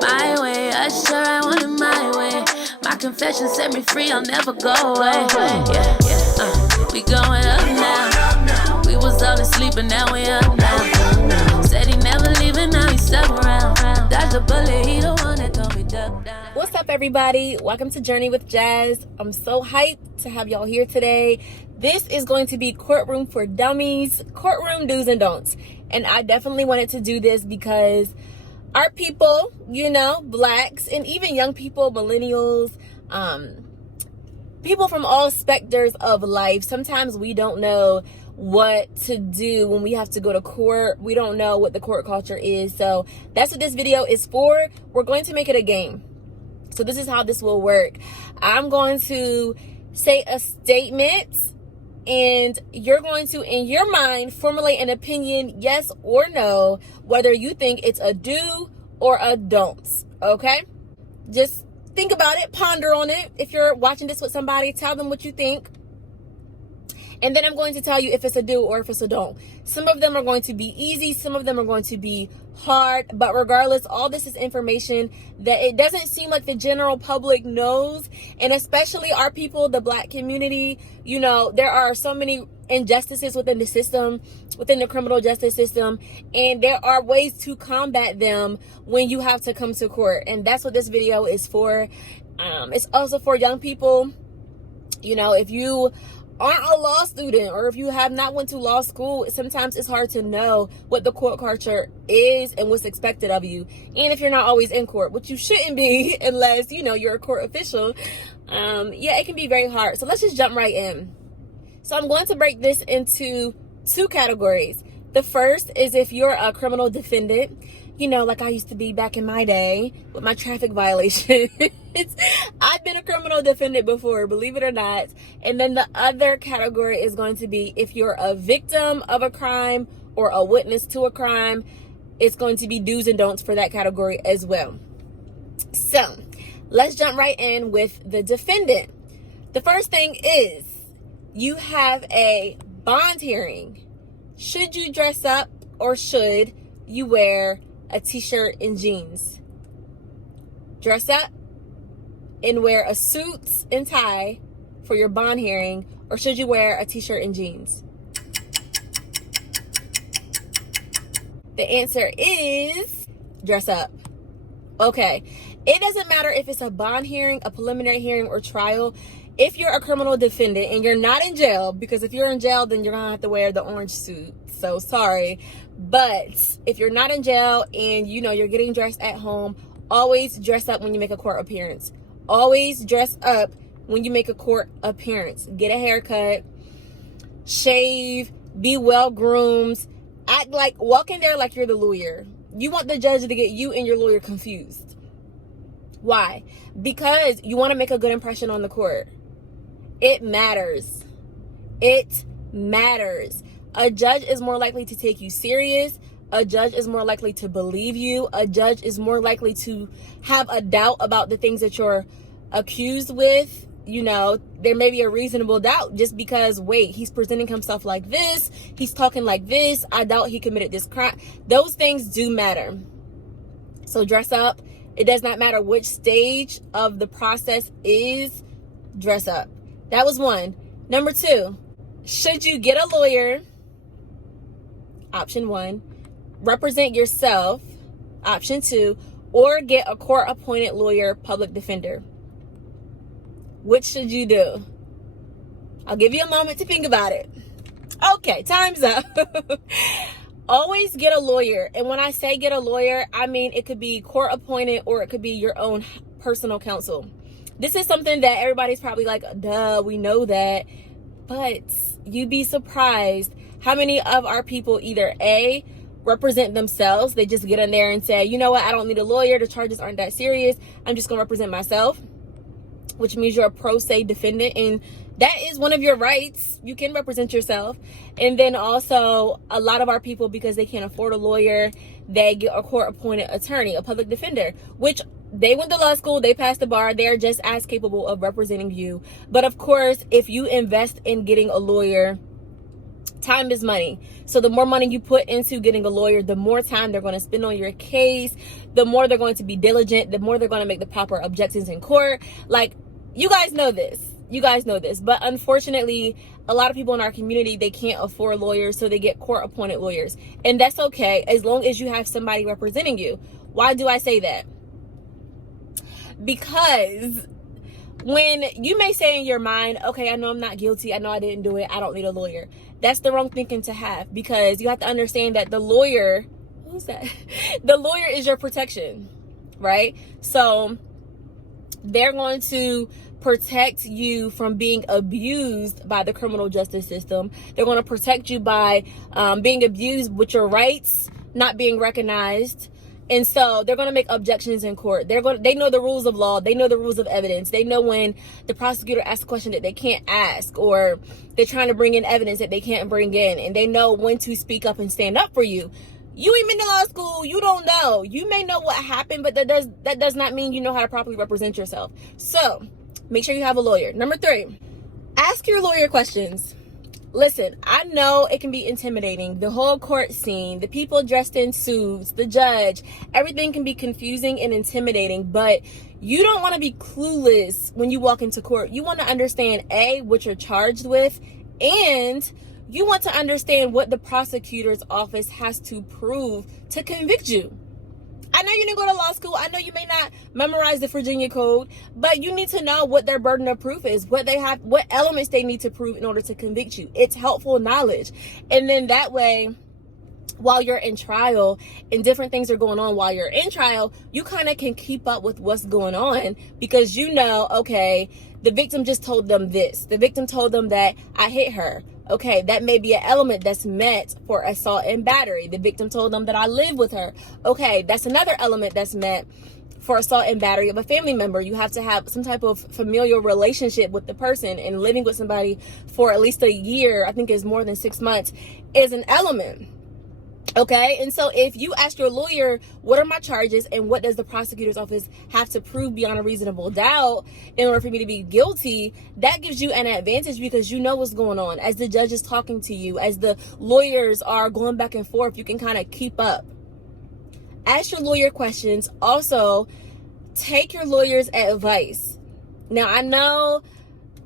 My way, sure I want it my way. My confession set me free, I'll never go away. We going up now. We was all asleep and now we up now. Said he never leaving, now he stuck around. Dodged a bullet, he the one that told me duck down. What's up, everybody? Welcome to Journey with Jazz. I'm so hyped to have y'all here today. This is going to be Courtroom for Dummies, courtroom do's and don'ts. And I definitely wanted to do this because our people, blacks, and even young people, millennials, people from all specters of life, sometimes we don't know what to do when we have to go to court. We don't know what the court culture is. So that's what this video is for. We're going to make it a game. So this is how this will work. I'm going to say a statement, and you're going to, in your mind, formulate an opinion, yes or no, whether you think it's a do or a don't. Okay? Just think about it, ponder on it. If you're watching this with somebody, tell them what you think. And then I'm going to tell you if it's a do or if it's a don't. Some of them are going to be easy. Some of them are going to be hard. But regardless, all this is information that it doesn't seem like the general public knows. And especially our people, the black community, there are so many injustices within the system, within the criminal justice system. And there are ways to combat them when you have to come to court. And that's what this video is for. It's also for young people. If you aren't a law student, or if you have not went to law school, sometimes it's hard to know what the court culture is and what's expected of you. And if you're not always in court, which you shouldn't be unless you're a court official, it can be very hard. So let's just jump right in. So I'm going to break this into two categories. The first is if you're a criminal defendant, like I used to be back in my day with my traffic violations. I've been a criminal defendant before, believe it or not. And then the other category is going to be if you're a victim of a crime or a witness to a crime. It's going to be do's and don'ts for that category as well. So let's jump right in with the defendant. The first thing is you have a bond hearing. Should you dress up or should you wear a t-shirt and jeans? Dress up and wear a suit and tie for your bond hearing, or should you wear a t-shirt and jeans? The answer is dress up. Okay. It doesn't matter if it's a bond hearing, a preliminary hearing, or trial. If you're a criminal defendant and you're not in jail, because if you're in jail, then you're going to have to wear the orange suit. So sorry. But if you're not in jail and you're getting dressed at home, always dress up when you make a court appearance. Always dress up when you make a court appearance. Get a haircut, shave, be well groomed, walk in there like you're the lawyer. You want the judge to get you and your lawyer confused. Why? Because you want to make a good impression on the court. It matters. It matters. A judge is more likely to take you serious. A judge is more likely to believe you. A judge is more likely to have a doubt about the things that you're accused with. There may be a reasonable doubt just because, wait, he's presenting himself like this. He's talking like this. I doubt he committed this crime. Those things do matter. So dress up. It does not matter which stage of the process is. Dress up. That was one. Number two, should you get a lawyer? Option one. Represent yourself. Option two. Or get a court-appointed lawyer, public defender. Which should you do? I'll give you a moment to think about it. Okay, time's up. Always get a lawyer. And when I say get a lawyer, I mean it could be court-appointed or it could be your own personal counsel. This is something that everybody's probably like, duh, we know that. But you'd be surprised how many of our people either A, represent themselves. They just get in there and say, you know what, I don't need a lawyer. The charges aren't that serious. I'm just going to represent myself, which means you're a pro se defendant. And that is one of your rights. You can represent yourself. And then also a lot of our people, because they can't afford a lawyer, they get a court appointed attorney, a public defender, which they went to law school, they passed the bar, they're just as capable of representing you. But of course, if you invest in getting a lawyer, Time is money. So the more money you put into getting a lawyer, the more time they're going to spend on your case, the more they're going to be diligent, the more they're going to make the proper objections in court. Like, you guys know this. You guys know this. But unfortunately, a lot of people in our community, they can't afford lawyers, so they get court-appointed lawyers. And that's okay, as long as you have somebody representing you. Why do I say that? Because when you may say in your mind, okay, I know I'm not guilty, I know I didn't do it, I don't need a lawyer. That's the wrong thinking to have, because you have to understand that the lawyer, who's that? The lawyer is your protection, right? So they're going to protect you from being abused by the criminal justice system. They're going to protect you by being abused with your rights not being recognized. And so they're going to make objections in court. They know the rules of law. They know the rules of evidence. They know when the prosecutor asks a question that they can't ask, or they're trying to bring in evidence that they can't bring in. And they know when to speak up and stand up for you. You ain't been to law school. You don't know. You may know what happened, but that does not mean you know how to properly represent yourself. So make sure you have a lawyer. Number 3, ask your lawyer questions. Listen, I know it can be intimidating. The whole court scene, the people dressed in suits, the judge, everything can be confusing and intimidating, but you don't want to be clueless when you walk into court. You want to understand, A, what you're charged with, and you want to understand what the prosecutor's office has to prove to convict you. I know you didn't go to law school. I know you may not memorize the Virginia Code, but you need to know what their burden of proof is, what they have, what elements they need to prove in order to convict you. It's helpful knowledge. And then that way, while you're in trial and different things are going on while you're in trial, you kind of can keep up with what's going on, because you know, okay, the victim just told them this. The victim told them that I hit her. Okay, that may be an element that's met for assault and battery. The victim told them that I live with her. Okay, that's another element that's met for assault and battery of a family member. You have to have some type of familial relationship with the person, and living with somebody for at least a year, I think is more than 6 months, is an element. Okay, and so if you ask your lawyer, what are my charges and what does the prosecutor's office have to prove beyond a reasonable doubt in order for me to be guilty, that gives you an advantage, because you know what's going on. As the judge is talking to you, as the lawyers are going back and forth, you can kind of keep up. Ask your lawyer questions. Also, take your lawyer's advice. Now, I know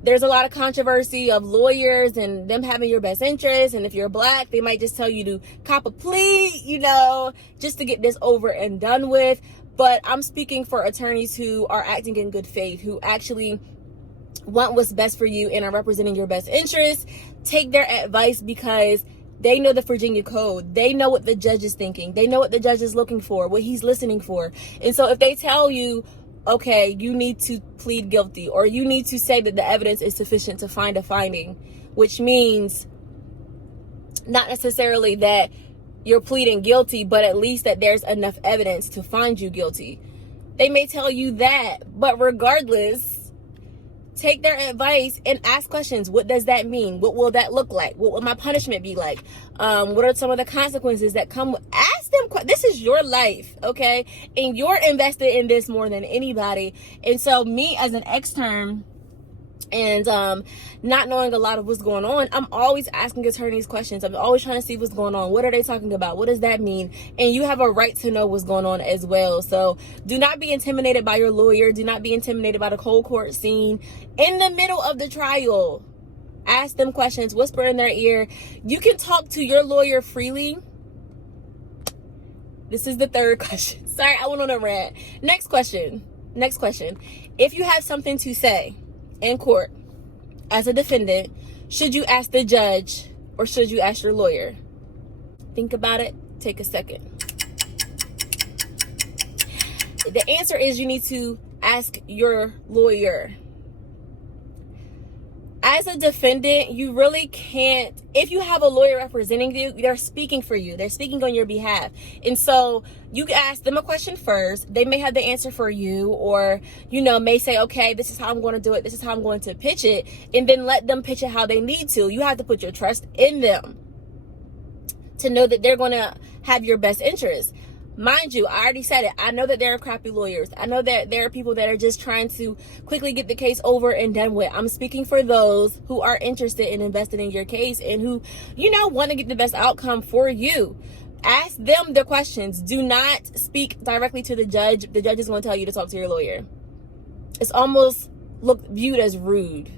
there's a lot of controversy of lawyers and them having your best interest. And if you're Black, they might just tell you to cop a plea, you know, just to get this over and done with. But I'm speaking for attorneys who are acting in good faith, who actually want what's best for you and are representing your best interest. Take their advice, because they know the Virginia Code. They know what the judge is thinking. They know what the judge is looking for, what he's listening for. And so if they tell you, okay, you need to plead guilty, or you need to say that the evidence is sufficient to find a finding, which means not necessarily that you're pleading guilty, but at least that there's enough evidence to find you guilty. They may tell you that, but regardless, take their advice and ask questions. What does that mean? What will that look like? What will my punishment be like? What are some of the consequences that come? Ask them. This is your life, okay? And you're invested in this more than anybody. And so me as an extern, and not knowing a lot of what's going on, I'm always asking attorneys questions. I'm always trying to see what's going on. What are they talking about? What does that mean? And you have a right to know what's going on as well. So do not be intimidated by your lawyer. Do not be intimidated by the cold court scene. In the middle of the trial, ask them questions, whisper in their ear. You can talk to your lawyer freely. This is the 3rd question. Sorry, I went on a rant. Next question. If you have something to say in court as a defendant, should you ask the judge or should you ask your lawyer? Think about it. Take a second. The answer is you need to ask your lawyer. As a defendant, you really can't, if you have a lawyer representing you, they're speaking for you. They're speaking on your behalf. And so you can ask them a question first. They may have the answer for you, or, you know, may say, okay, this is how I'm going to do it. This is how I'm going to pitch it. And then let them pitch it how they need to. You have to put your trust in them to know that they're going to have your best interest. Mind you, I already said it. I know that there are crappy lawyers. I know that there are people that are just trying to quickly get the case over and done with. I'm speaking for those who are interested in investing in your case and who, want to get the best outcome for you. Ask them the questions. Do not speak directly to the judge. The judge is going to tell you to talk to your lawyer. It's almost viewed as rude.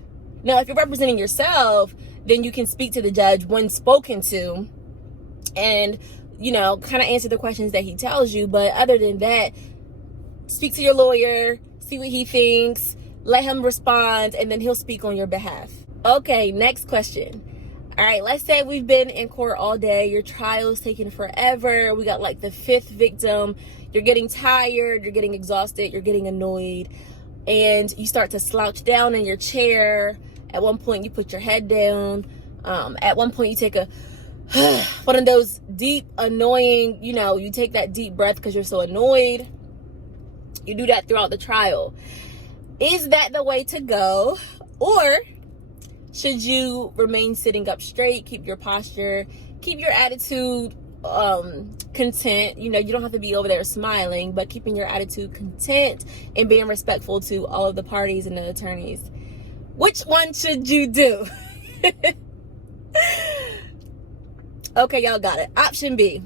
Now, if you're representing yourself, then you can speak to the judge when spoken to and kind of answer the questions that he tells you. But other than that, speak to your lawyer, see what he thinks, let him respond, and then he'll speak on your behalf. Okay, next question. All right, let's say we've been in court all day. Your trial's taking forever. We got like the 5th victim. You're getting tired, you're getting exhausted, you're getting annoyed, and you start to slouch down in your chair. At one point, you put your head down. At one point, you take one of those deep, annoying, you take that deep breath because you're so annoyed. You do that throughout the trial. Is that the way to go? Or should you remain sitting up straight, keep your posture, keep your attitude content? You don't have to be over there smiling, but keeping your attitude content and being respectful to all of the parties and the attorneys. Which one should you do? Okay, y'all got it. Option B.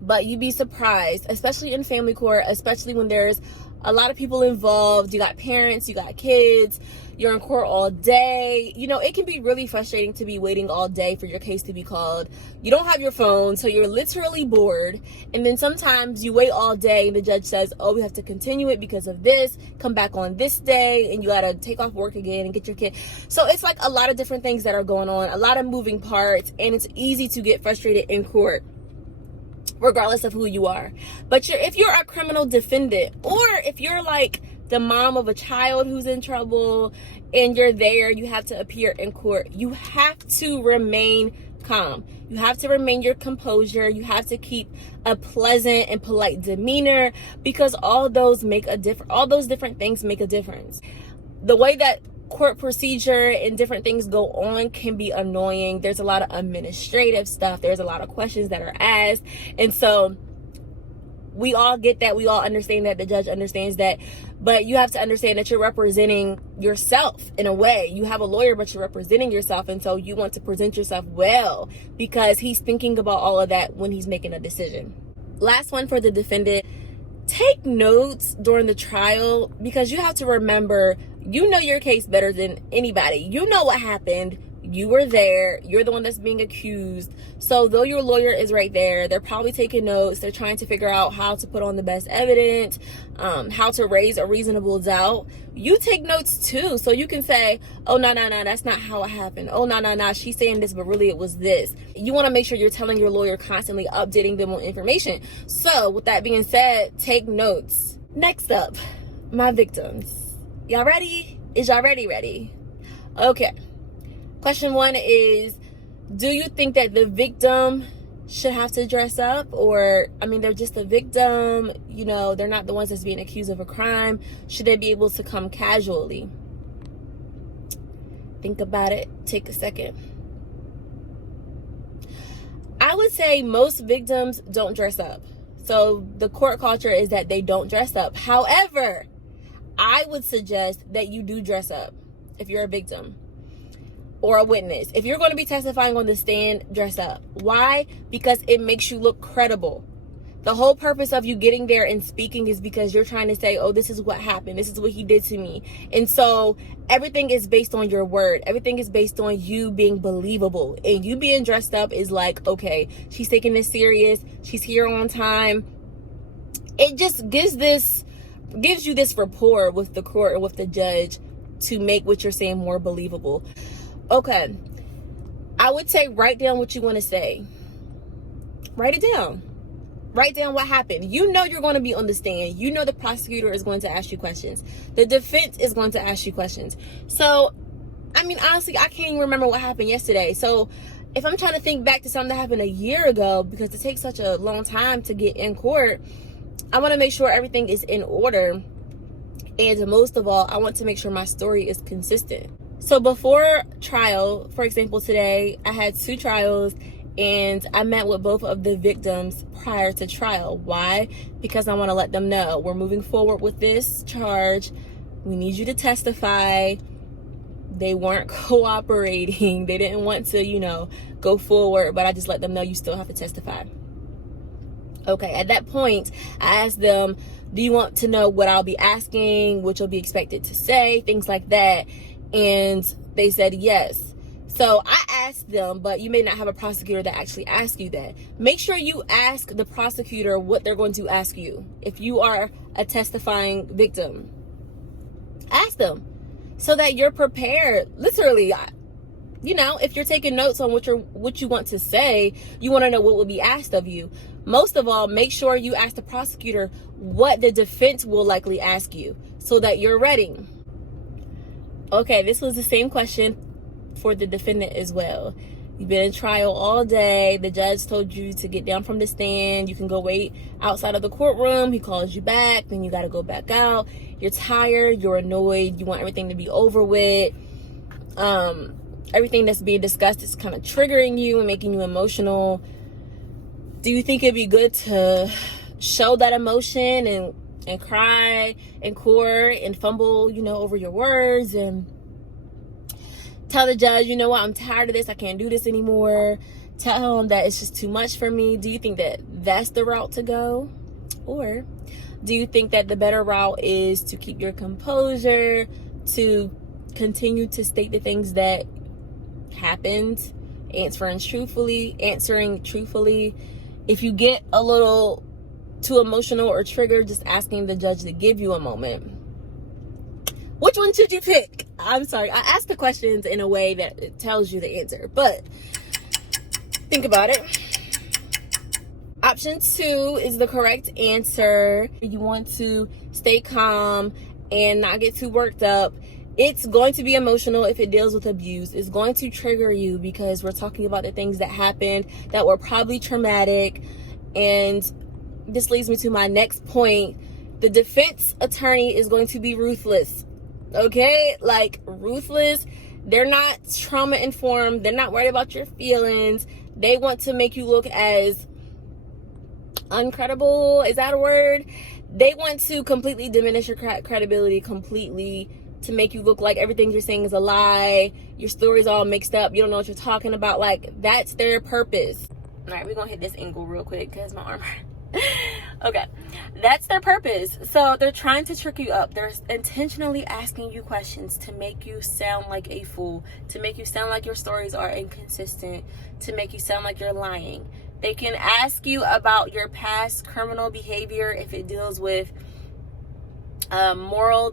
But you'd be surprised, especially in family court, especially when there's a lot of people involved. You got parents, you got kids, you're in court all day. It can be really frustrating to be waiting all day for your case to be called. You don't have your phone, so you're literally bored. And then sometimes you wait all day and the judge says, oh, we have to continue it because of this. Come back on this day, and you got to take off work again and get your kid. So it's like a lot of different things that are going on, a lot of moving parts, and it's easy to get frustrated in court, regardless of who you are. But if you're a criminal defendant, or if you're like the mom of a child who's in trouble and you're there, you have to appear in court, you have to remain calm. You have to remain your composure. You have to keep a pleasant and polite demeanor, because all those different things make a difference. The way that court procedure and different things go on can be annoying. There's a lot of administrative stuff. There's a lot of questions that are asked. And so we all get that. We all understand that. The judge understands that. But you have to understand that you're representing yourself in a way. You have a lawyer, but you're representing yourself. And so you want to present yourself well, because he's thinking about all of that when he's making a decision. Last one for the defendant. Take notes during the trial, because you have to remember, you know your case better than anybody. You know what happened. You were there. You're the one that's being accused. So though your lawyer is right there, they're probably taking notes. They're trying to figure out how to put on the best evidence, how to raise a reasonable doubt. You take notes too, so you can say, oh, no, that's not how it happened. Oh, no, she's saying this, but really it was this. You want to make sure you're telling your lawyer, constantly updating them on information. So with that being said, take notes. Next up, my victims. Y'all ready? Is y'all ready? Okay. Question 1 is, do you think that the victim should have to dress up? Or, they're just a victim, they're not the ones that's being accused of a crime. Should they be able to come casually? Think about it. Take a second. I would say most victims don't dress up. So the court culture is that they don't dress up. However, I would suggest that you do dress up if you're a victim or a witness. If you're going to be testifying on the stand, dress up. Why? Because it makes you look credible. The whole purpose of you getting there and speaking is because you're trying to say, oh, this is what happened. This is what he did to me. And so everything is based on your word. Everything is based on you being believable. And you being dressed up is like, okay, she's taking this serious. She's here on time. It just gives you this rapport with the court and with the judge to make what you're saying more believable. Okay, I would say write down what you want to say. Write it down. Write down what happened. You know you're going to be on the stand. You know the prosecutor is going to ask you questions. The defense is going to ask you questions. So, honestly, I can't even remember what happened yesterday. So, if I'm trying to think back to something that happened a year ago, because it takes such a long time to get in court, I want to make sure everything is in order. And most of all, I want to make sure my story is consistent. So before trial, for example, today I had 2 trials, And I met with both of the victims prior to trial. Why? Because I want to let them know we're moving forward with this charge. We need you to testify. They weren't cooperating. They didn't want to, go forward, but I just let them know you still have to testify. Okay, at that point, I asked them, do you want to know what I'll be asking, what you'll be expected to say, things like that? And they said yes. So I asked them, but you may not have a prosecutor that actually asks you that. Make sure you ask the prosecutor what they're going to ask you. If you are a testifying victim, ask them so that you're prepared. Literally, if you're taking notes on what you want to say, you want to know what will be asked of you. Most of all, make sure you ask the prosecutor what the defense will likely ask you so that you're ready. Okay, this was the same question for the defendant as well. You've been in trial all day. The judge told you to get down from the stand. You can go wait outside of the courtroom. He calls you back. Then you got to go back out. You're tired. You're annoyed. You want everything to be over with. Everything that's being discussed is kind of triggering you and making you emotional. Do you think it'd be good to show that emotion and cry in court and fumble, over your words and tell the judge, you know what, I'm tired of this. I can't do this anymore. Tell him that it's just too much for me. Do you think that that's the route to go? Or do you think that the better route is to keep your composure, to continue to state the things that happened, answering truthfully? If you get a little too emotional or triggered, just asking the judge to give you a moment. Which one should you pick? I'm sorry, I asked the questions in a way that it tells you the answer, but think about it. Option 2 is the correct answer. You want to stay calm and not get too worked up. It's going to be emotional if it deals with abuse. It's going to trigger you because we're talking about the things that happened that were probably traumatic. And this leads me to my next point. The defense attorney is going to be ruthless. Okay? Like, ruthless. They're not trauma informed. They're not worried about your feelings. They want to make you look as uncredible. Is that a word? They want to completely diminish your credibility completely, to make you look like everything you're saying is a lie. Your story's all mixed up. You don't know what you're talking about. Like, that's their purpose. All right, we're going to hit this angle real quick because my arm hurt. Okay, that's their purpose. So they're trying to trick you up. They're intentionally asking you questions to make you sound like a fool, to make you sound like your stories are inconsistent, to make you sound like you're lying. They can ask you about your past criminal behavior if it deals with moral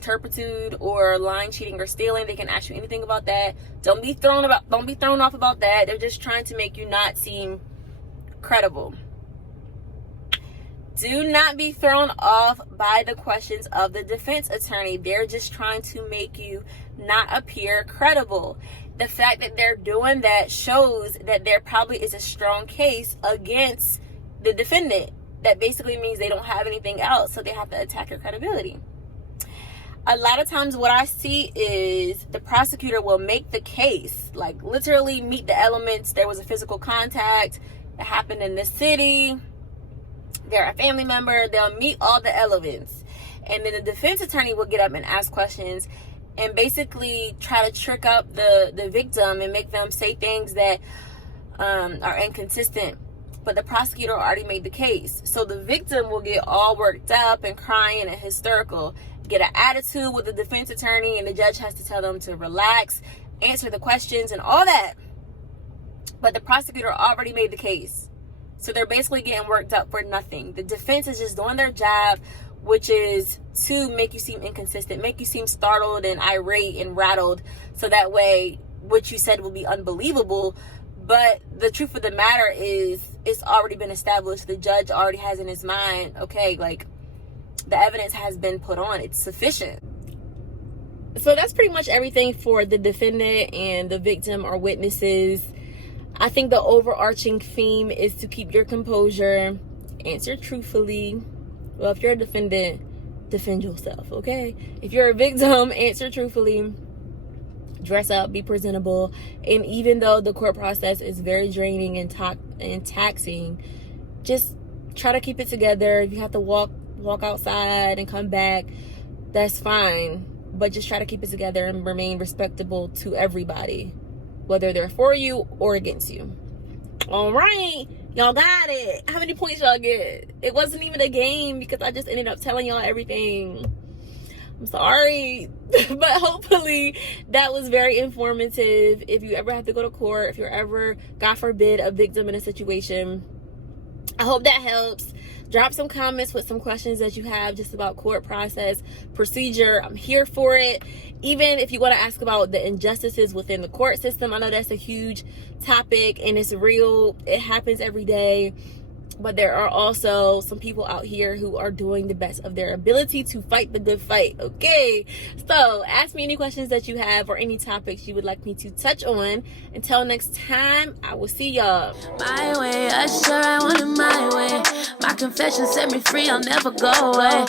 turpitude or lying, cheating, or stealing. They can ask you anything about that. Don't be thrown off about that. They're just trying to make you not seem credible. Do not be thrown off by the questions of the defense attorney. They're just trying to make you not appear credible. The fact that they're doing that shows that there probably is a strong case against the defendant. That basically means they don't have anything else, so they have to attack your credibility. A lot of times what I see is the prosecutor will make the case, like literally meet the elements. There was a physical contact that happened in this city. They're a family member. They'll meet all the elements. And then the defense attorney will get up and ask questions and basically try to trick up the victim and make them say things that are inconsistent. But the prosecutor already made the case. So the victim will get all worked up and crying and hysterical, get an attitude with the defense attorney, and the judge has to tell them to relax, answer the questions and all that. But the prosecutor already made the case. So they're basically getting worked up for nothing. The defense is just doing their job, which is to make you seem inconsistent, make you seem startled and irate and rattled, so that way what you said will be unbelievable. But the truth of the matter is, it's already been established. The judge already has in his mind, okay, like, the evidence has been put on. It's sufficient. So that's pretty much everything for the defendant and the victim or witnesses. I think the overarching theme is to keep your composure, answer truthfully. Well, if you're a defendant, defend yourself, okay? If you're a victim, answer truthfully. dress up, be presentable. And even though the court process is very draining and taxing, just try to keep it together. If you have to walk outside and come back, that's fine, but just try to keep it together and remain respectable to everybody, whether they're for you or against you. All right, y'all got it. How many points y'all get? It wasn't even a game because I just ended up telling y'all everything. I'm sorry, but hopefully that was very informative. If you ever have to go to court, if you're ever, God forbid, a victim in a situation, I hope that helps. Drop some comments with some questions that you have just about court process, procedure. I'm here for it. Even if you want to ask about the injustices within the court system, I know that's a huge topic and it's real. It happens every day. But there are also some people out here who are doing the best of their ability to fight the good fight, okay? So ask me any questions that you have or any topics you would like me to touch on. Until next time, I will see y'all. My way, I sure I want it my way. My confession set me free, I'll never go away.